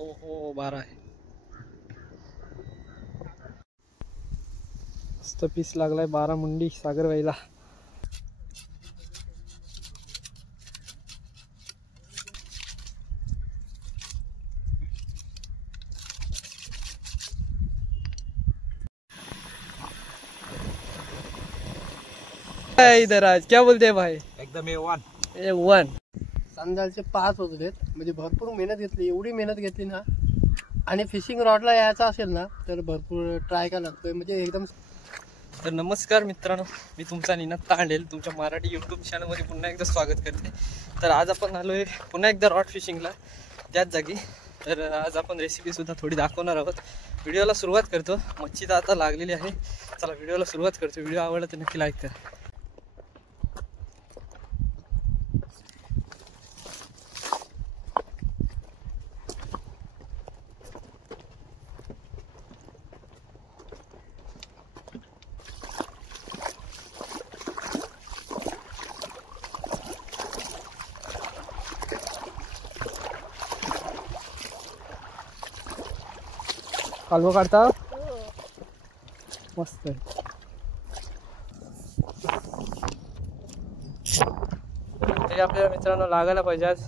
हो 12 आहे. मस्त पीस लागलाय 12 मुंडी सागर व्हायला. इधर आज क्या बोलते हैं भाई? एकदम A1. A1 संध्याचे 5 वाजलेत. म्हणजे भरपूर मेहनत घेतली, एवढी मेहनत घेतली ना. आणि फिशिंग रॉडला यायचं असेल ना तर भरपूर ट्राय करायला लागतोय, म्हणजे एकदम. तर नमस्कार मित्रांनो, मी तुमचा निनाद तांडेल तुमच्या मराठी यूट्यूब चॅनलमध्ये पुन्हा एकदा स्वागत करते. तर आज आपण आलोय पुन्हा एकदा रॉड फिशिंगला त्याच जागी. तर आज आपण रेसिपीसुद्धा थोडी दाखवणार आहोत. व्हिडिओला सुरुवात करतो. मच्छी तर आता लागलेली आहे. चला व्हिडिओला सुरुवात करतो. व्हिडिओ आवडला तर नक्की लाईक करा. कालवा काढता मस्त आहे. ते आपल्या मित्रांनो लागायला पाहिजे आज.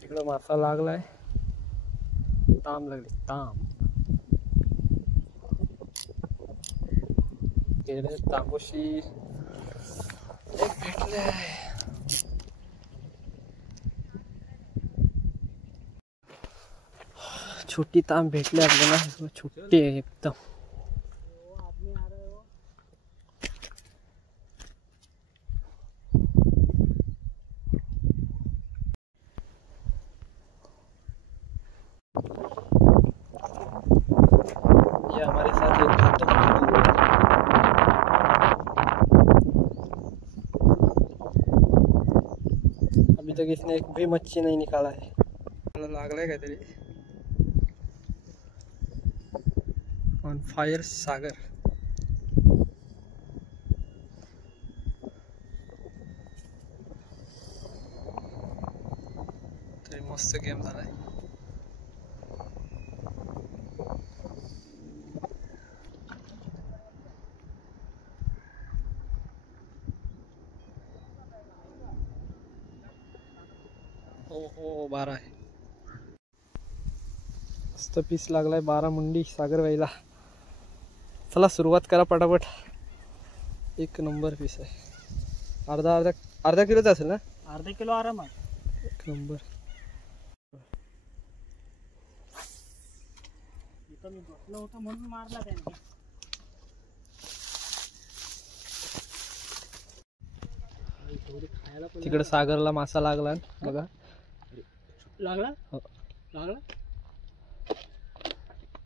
तिकडं मासा लागलाय. ताम लागली ताम. गेले तांबोशी एक भेटले. छोटी ताम भेटले आपल्याला. छोटी आहे एकदम. ये हमारे साथ एक अभी तक इसने एक भी मच्छी नहीं निकाला है. लागलाय काहीतरी. ऑन फायर सागर. तरी मस्त गेम झालाय. हो 12 आहे. मस्त पीस लागलाय 12 मुंडी सागर व्हायला. चला सुरुवात करा पटापट. एक नंबर पीस आहे. अर्धा किलोचा असेल ना. अर्धा किलो आरामात. एक नंबर. इथं मी बसलो होतो म्हणून मारला त्यांनी. तिकडे सागरला मासा लागला बघा. लागला लागला.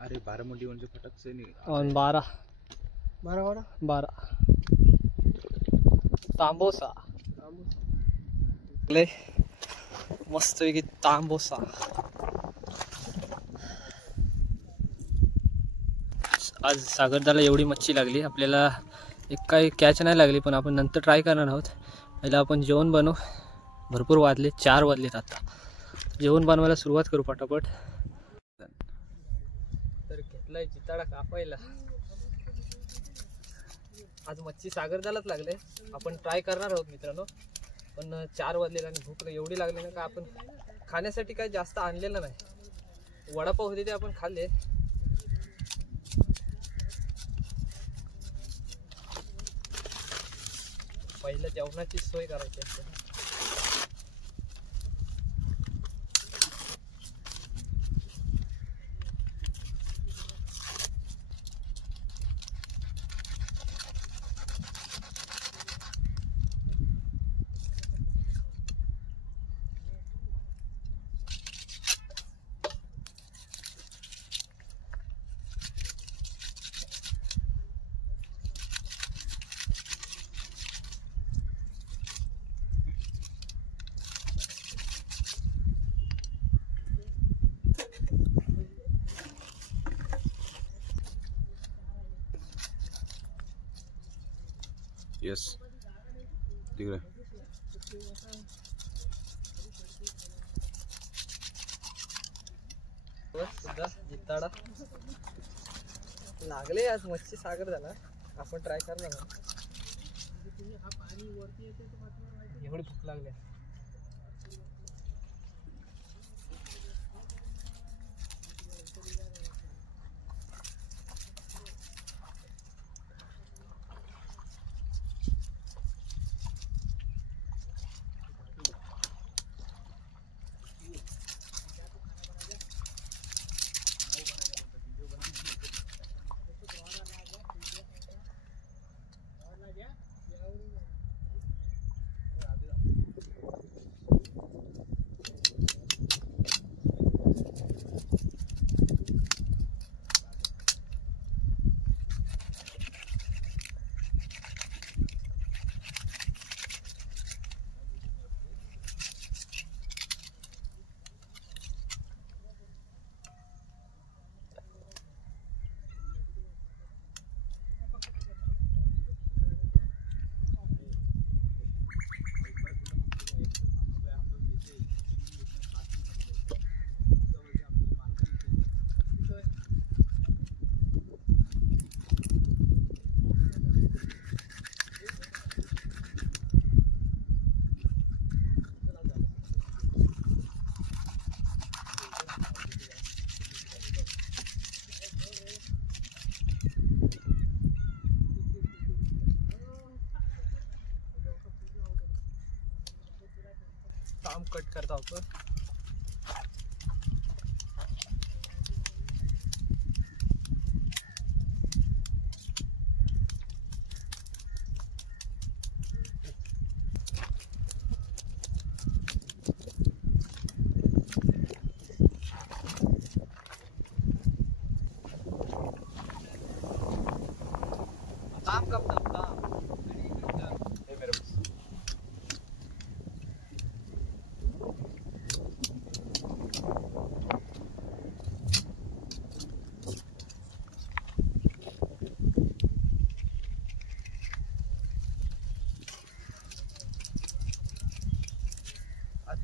अरे 12 मुंडी म्हणजे फटक से नाही. ऑन 12 तांबोसा. लय मस्त पैकी तांबोसा. आज सागरदाला एवढी मच्छी लागली. आपल्याला एक काही कॅच नाही लागली, पण आपण नंतर ट्राय करणार आहोत. पहिला आपण जेवण बनवू. भरपूर वाजले, 4 वाजलेत आता. जेवण बनवायला सुरुवात करू पटापट. तर घेतलाय जिताडा कापायला. आज मच्छी सागरदालाच लागले. आपण ट्राय करणार आहोत मित्रांनो. पण 4 वाजले आणि भूक एवढी लागली ना का आपण खाण्यासाठी काही जास्त आणलेलं नाही. वडापाव होते ते आपण खाल्ले. पहिलं जेवणाची सोय करायची असते. येस तिकडे सुद्धा जिताडा लागले. आज मच्छी सागर झाला. आपण ट्राय करणार ना. एवढी भूक लागली. काम कट करता आपण. काम करता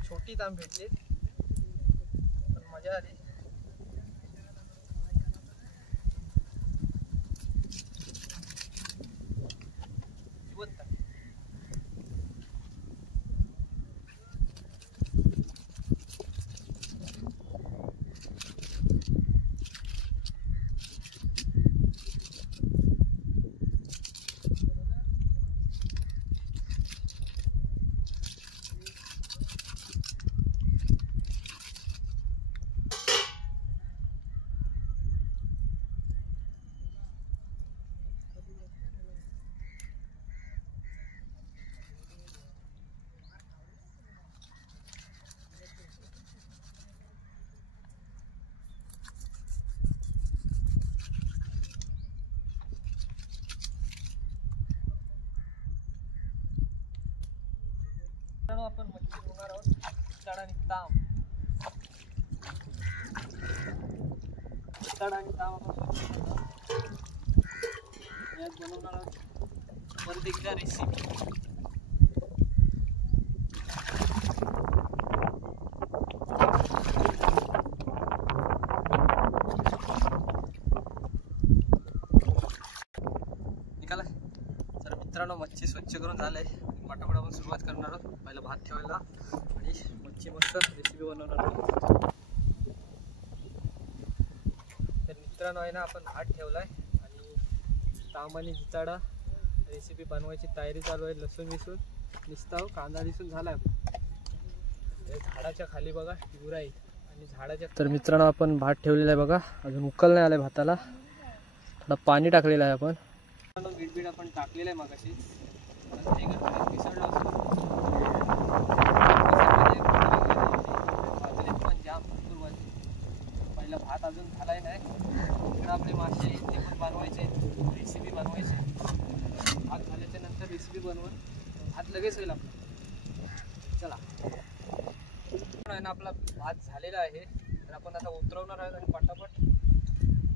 छोटी ताम भेटली पण मजा आली. जिवंत आपण मच्छी बनवणार आहोत. जिताड आणि ताम. जिताड आणि ताम आपण यात बनवणार आहोत परत एकदा रेसिपी. निघाला. तर मित्रांनो मच्छी स्वच्छ करून झालंय. पटापट आपण सुरुवात करणार आहोत. पहिला भात ठेवायला आणि मच्छी मस्त रेसिपी बनवणार आहोत. तर मित्रांनो आहे ना आपण भात ठेवलाय आणि ताम आणि जिताडा रेसिपी बनवायची तयारी चालू आहे. लसूण विसून निसताव कांदा दिसून झालाय. झाडाच्या खाली बघा हिवरा आहे आणि झाडाच्या. तर मित्रांनो आपण भात ठेवलेला आहे बघा. अजून उकल नाही आलाय भाताला. थोडा पाणी टाकलेलं आहे आपण. बीट आपण टाकलेलं आहे मगाशी. पण जाम भरपूर वाजले. पहिला भात अजून झालाय नाही. इकडे आपले मासे ते पण बनवायचे रेसिपी बनवायची. भात झाल्याच्या नंतर रेसिपी बनवून भात लगेच होईल आपला. चला आहे ना आपला भात झालेला आहे. तर आपण आता उतरवणार आहोत आणि पटापट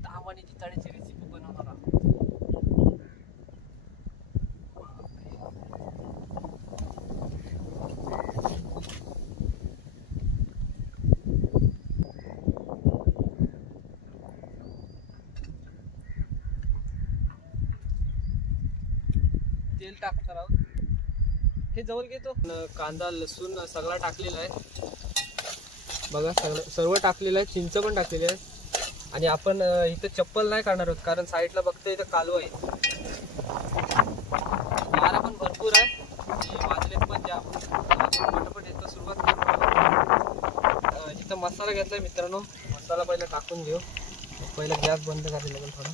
ताम आणि जिताड्याची रेसिपी बनवणार आहोत. तेल टाकणार आहोत. हे जवळ घेतो. कांदा लसूण सगळा टाकलेला आहे बघा, सर्व टाकलेलं आहे. चिंच पण टाकलेली आहे. आणि आपण इथं चप्पल नाही काढणार आहोत कारण साईडला बघतो इथं कालवा आहे. वारा पण भरपूर आहे आणि वाजलेत पण जाम. पटापट येतं सुरुवात करू. इथं मसाला घेतलाय मित्रांनो. मसाला पहिला टाकून घेऊ. पहिला गॅस बंद करायला लागेल, थोडा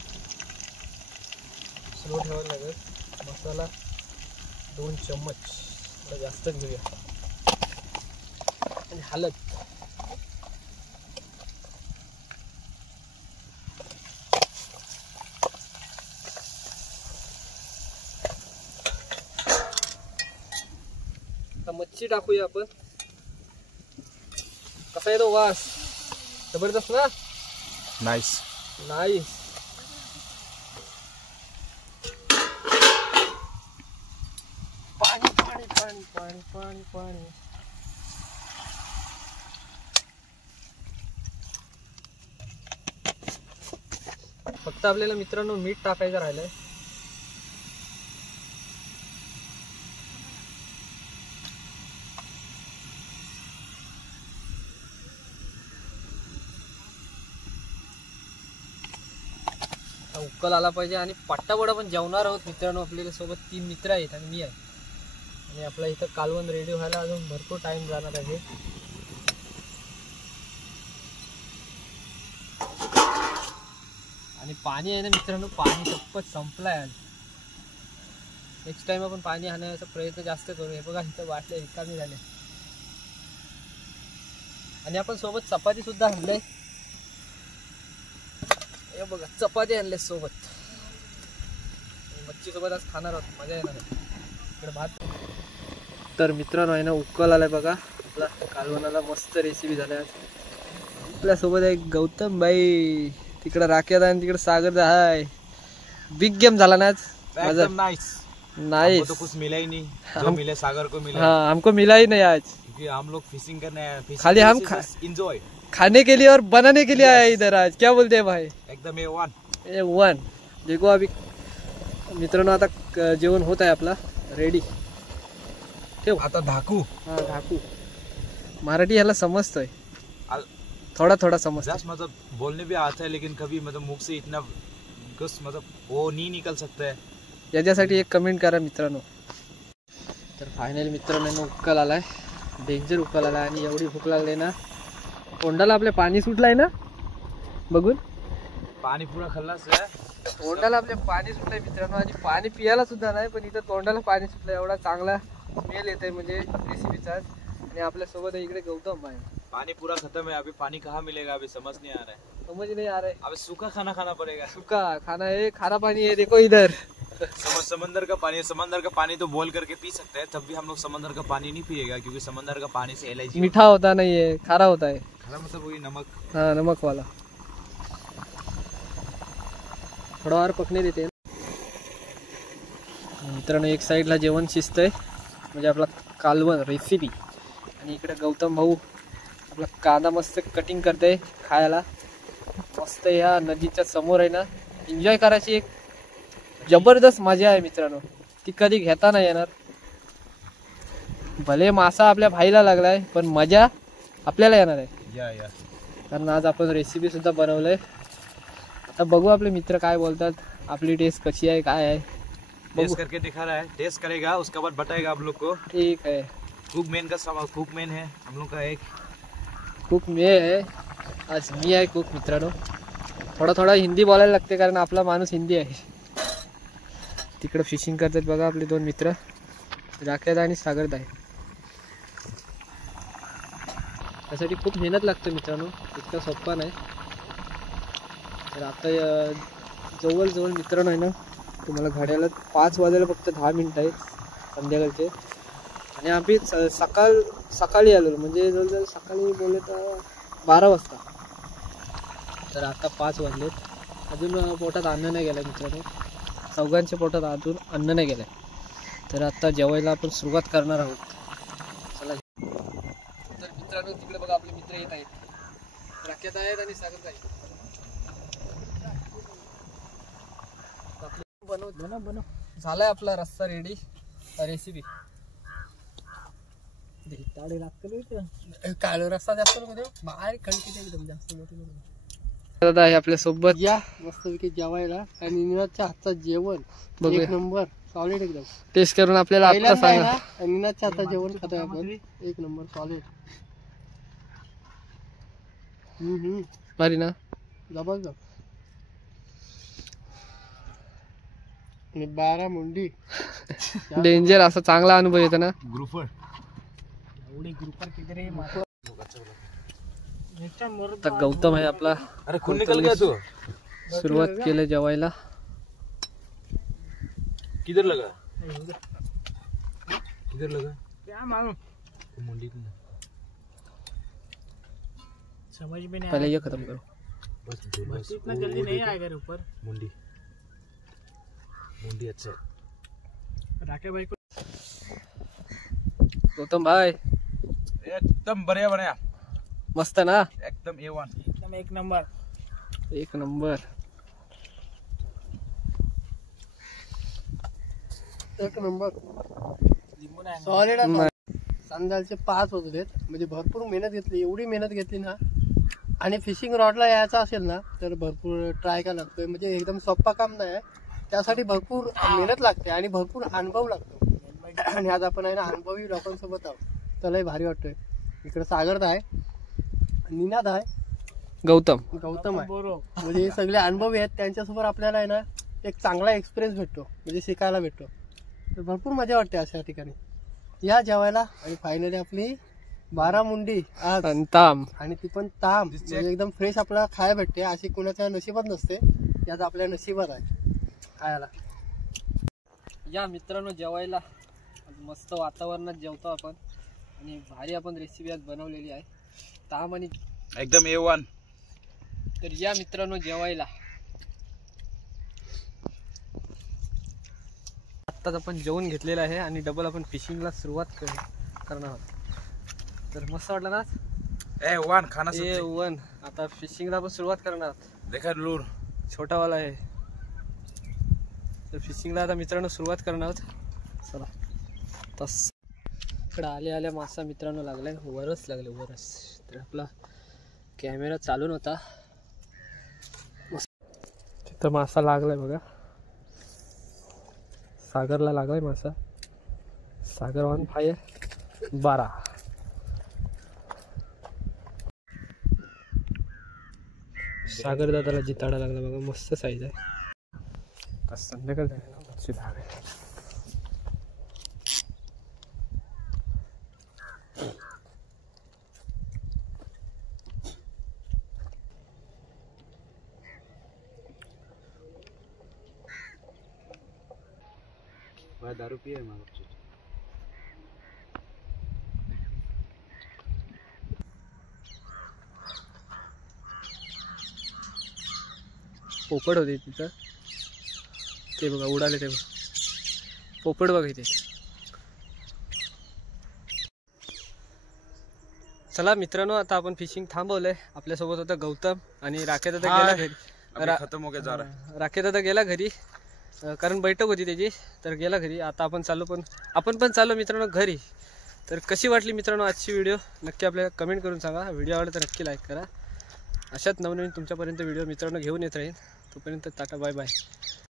स्लो ठेवायला लागेल. मसाला 2 चम्मच, थोडा जास्तच घेऊया. आणि हळद मच्छी टाकूया आपण. कसा येतो वास, जबरदस्त ना. नाइस. नाईस. पाणी पाणी पाणी पाणी पाणी पाणी. फक्त आपल्याला मित्रांनो मीठ टाकायचं राहिलंय. उकल आला पाहिजे. आणि पट्टावडा पण जेवणार आहोत मित्रांनो. आपल्याला सोबत 3 मित्र आहेत आणि मी आहे. आणि आपला इथं कालवण रेडी व्हायला अजून भरपूर टाइम जाणार आहे. आणि पाणी आहे ना मित्रांनो, पाणी सपत संपलाय आज. नेक्स्ट टाइम आपण पाणी आणण्याचा प्रयत्न जास्त करू. हे बघा इथं वाटले रिकामी झाले. आणि आपण सोबत चपाती सुद्धा आणलंय. हे बघा चपाती आणले सोबत. मच्छी सोबत आज खाणार आहोत, मजा येणार आहे. इकडे भात. तर मित्रांनो आहे ना उकल आलाय बघा. आपला कालवणाला मस्त रेसिपी झाल्या आज. आपल्यासोबत आहे गौतम भाई, तिकडे राकेत आहे आणि तिकडे सागर आहे. बिग गेम झाला ना आज. एकदम नाइस. नाइस. तो कुछ मिला ही नहीं, जो मिले सागर को मिला. हाँ, हमको मिला ही नहीं आज क्योंकि हम लोग फिशिंग करने आए हैं. खाली हम एंजॉय खाने के लिए और बनाने के लिए आए इधर आज. क्या बोलते हैं भाई? एकदम A1. A1. देखो अभी मित्रांनो आता जेवण होत आहे आपला रेडी. ठेव आता धाकू. हा ढाकू. मराठी ह्याला समजतोय, थोड़ा थोड़ा समझता जस्ट मतलब बोलने भी आता है लेकिन कभी मतलब मुख से इतना कुछ मतलब वो नहीं निकल सकता है. याच्यासाठी एक कमेंट करा मित्रांनो. तर फायनली मित्रांनो उकल आलाय, डेंजर उकल आलाय. आणि एवढी भूक लागली ना, तोंडाला आपल्या पाणी सुटलाय ना बघून. पानी पूरा खल्लास है. तोंडाला आपल्या पाणी सुटलंय मित्रांनो. आणि पाणी पियाला सुद्धा नाही, पण इथं तोंडाला पाणी सुटलंय. एवढा चांगला स्मेल येत आहे म्हणजे रेसिपीचा. आणि आपल्यासोबत इकडे गौतम भाई. पानी पूरा खत्म है. अभी पानी कहाँ मिलेगा अभी समझ नहीं आ रहा है. समझ नहीं आ रहा है. अभी सूखा खाना खाना पड़ेगा. सूखा खाना है, खारा पानी है. देखो इधर समंदर का पानी है. समंदर का पानी तो बॉईल करके पी सकते हैं. तब भी हम लोग समंदर का पानी नहीं पिएगा क्योंकि समंदर का पानी से एलर्जी. मीठा होता नहीं है, खारा होता है. खाना मतलब वही नमक. हाँ नमक वाला. थोडा और पकने देते हैं मित्रांनो. एक साईडला जेवण शिजतंय म्हणजे आपला कालवण रेसिपी. आणि इकडे गौतम भाऊ आपला कांदा मस्त कटिंग करते खायला. मस्त ह्या नदीच्या समोर आहे ना, एन्जॉय करायची एक जबरदस्त मजा आहे मित्रांनो. ती कधी घेता नाही येणार. भले मासा आपल्या भाईला लागलाय पण मजा आपल्याला येणार आहे. या कारण आज आपण रेसिपी सुद्धा बनवलंय. आता बघू आपले मित्र काय बोलतात, आपली टेस्ट कशी आहे काय आहे. टेस्ट करके दिखा रहा है. टेस्ट करेगा उसके बाद बताएगा आप लोग को. ठीक है. कुक मैन का सवाल. कुक मैन है हम लोग का एक. कुक मी आहे आज. मी आहे कुक मित्रांनो. थोडा थोडा हिंदी बोलायला लागते कारण आपला माणूस हिंदी आहे. तिकडे फिशिंग करतात बघा आपले 2 मित्र, राकेत आणि सागरदा आहे. त्यासाठी खूप मेहनत लागते मित्रांनो, इतका सोपा नाही. तर आता जवळ मित्रांनो आहे ना, तुम्हाला घड्याला 5 वाजायला फक्त 10 मिनिटं आहेत संध्याकाळचे. आणि आम्ही सकाळी आलो म्हणजे जवळजवळ सकाळी बोलले तर 12 वाजता. तर आता 5 वाजलेत. अजून पोटात अन्न नाही गेलं मित्रांनो. चौघांच्या पोटात अजून अन्न नाही गेलं. तर आता जेवायला आपण सुरुवात करणार आहोत. चला. तर मित्रांनो तिकडे बघा आपले मित्र येत आहेत, राकेत आहेत आणि सागर आहेत. बनव झालाय आपला रस्सा रेडी. रेसिपी काळं रस्ता जास्त नको देऊ, बारीक खणकी एकदम जास्त मोठी नको. दादा आहे आपल्या सोबत. या मस्तपैकी जेवायला आणि निनादच्या हातचं जेवण बघूया. एक नंबर सॉलिड एकदम. टेस्ट करून आपल्याला आता पहिल्यांदा आहे सांगा. ना, निनादच्या हातचं जेवण खातोय आपण. एक नंबर सॉलिड. भारी ना. जबरदस्त. आणि 12 मुंडी डेंजर असा चांगला अनुभव येतो ना. ग्रुपर आता गौतम आहे आपला. अरे खून निकल गया तू. सुरुवात केलं जेवायला. किधर लगा क्या मालूम मुंडी समझ में नहीं पहले ये खत्म करो. बस इतना जल्दी नहीं आएगा ऊपर. मुंडी अच्छा राके भाई को गौतम भाई एकदम बढ़िया बढ़िया मस्त ना. एकदम A1 एकदम एक नंबर. एक नंबर. एक नंबर सॉलिड. संध्याचे 5 होत आहेत, म्हणजे भरपूर मेहनत घेतली. एवढी मेहनत घेतली ना, आणि फिशिंग रॉडला यायचं असेल ना तर भरपूर ट्राय करायला लागतोय. म्हणजे एकदम सोपा काम नाही आहे, त्यासाठी भरपूर मेहनत लागते आणि भरपूर अनुभव लागतो. आणि आज आपण आहे ना अनुभवी लोकांसोबत आहोत, त्यालाही भारी वाटतोय. इकडे सागर आहे, निनाद आहे, गौतम गौतम आहे. म्हणजे हे सगळे अनुभवी आहेत. त्यांच्यासोबत आपल्याला आहे ना एक चांगला एक्सपिरियन्स भेटतो, म्हणजे शिकायला भेटतो. तर भरपूर मजा वाटते अशा ठिकाणी या जेवायला. आणि फायनली आपली 12 मुंडी आज, ताम. आणि ती पण ताम, म्हणजे एकदम फ्रेश आपल्याला खायला भेटते. अशी कोणाच्या नशिबात नसते, यात आपल्या नशिबात आहे खायला. या मित्रांनो जेवायला. आज मस्त वातावरणात जेवतो आपण आणि भारी आपण रेसिपी आज बनवलेली आहे. ताम आणि एकदम A1. तर या मित्रांनो जेवायला. आत्ताच आपण जेवण घेतलेलं आहे आणि डबल आपण फिशिंगला सुरुवात करणार आहोत. तर मस्त वाटलं ना. A1 खाना सबसे A1. आता फिशिंगला आपण सुरुवात करणार आहोत. देखा लूर छोटावाला आहे. तर फिशिंगला आता मित्रांनो सुरुवात करणार आहोत. चला. तस इकडं आल्या मासा मित्रांनो लागलाय. वरच लागले वरच. तर आपला कॅमेरा चालू नव्हता. तिथं मासा लागलाय बघा. सागरला लागलाय मासा. सागर ऑन फायर 12. सागर दादाला जिताडा लागला बघा. मस्त साईज आहे. संध्याकाळ भाई दारू पिए मालूम. पोपट होते तिथं. ते बघा उडाले. ते पोपट बघा इथे. चला मित्रांनो आता आपण फिशिंग थांबवलंय. आपल्यासोबत होता गौतम आणि राकेश दादा गेला घरी. खत्म हो गया जा रहा. राकेश दादा गेला घरी कारण बैठक होती त्याची. तर गेला घरी. आता आपण पण चाललो मित्रांनो घरी. तर कशी वाटली मित्रांनो आजची व्हिडिओ नक्की आपल्याला कमेंट करून सांगा. व्हिडिओ आवडला तर नक्की लाईक करा. अशाच नवनवीन तुमच्यापर्यंत व्हिडिओ मित्रांनो घेऊन येत राहील. तोपर्यंत टाटा बाय बाय.